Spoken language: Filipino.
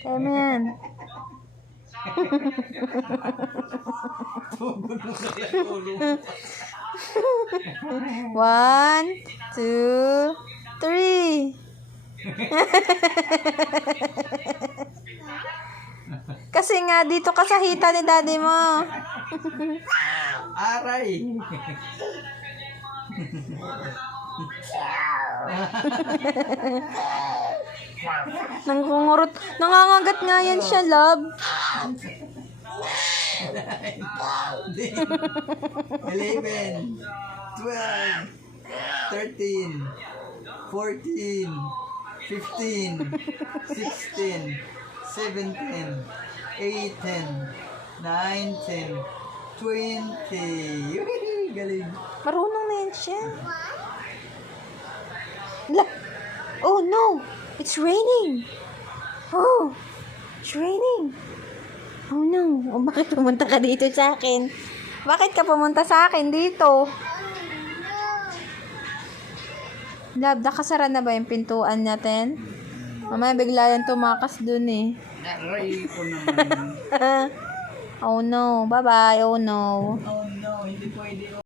Kaya mo yan. One, two, three. Kasi nga, dito ka sa hita ni daddy mo. Aray! Nangungurot. Nangangagat nga yan siya, love. 11, 12, 13, 14, 15, 16, 17, 18, 19, 20. Galing. Marunong na yan siya. Oh no! It's raining! Oh! It's raining! Oh no! Oh, bakit pumunta ka dito sa akin? Bakit ka pumunta sa akin dito? Love, nakasara na ba yung pintuan natin? Mamaya bigla yan tumakas dun eh. Aray ko naman. Oh no! Bye-bye! Oh no! Oh no, hindi pwede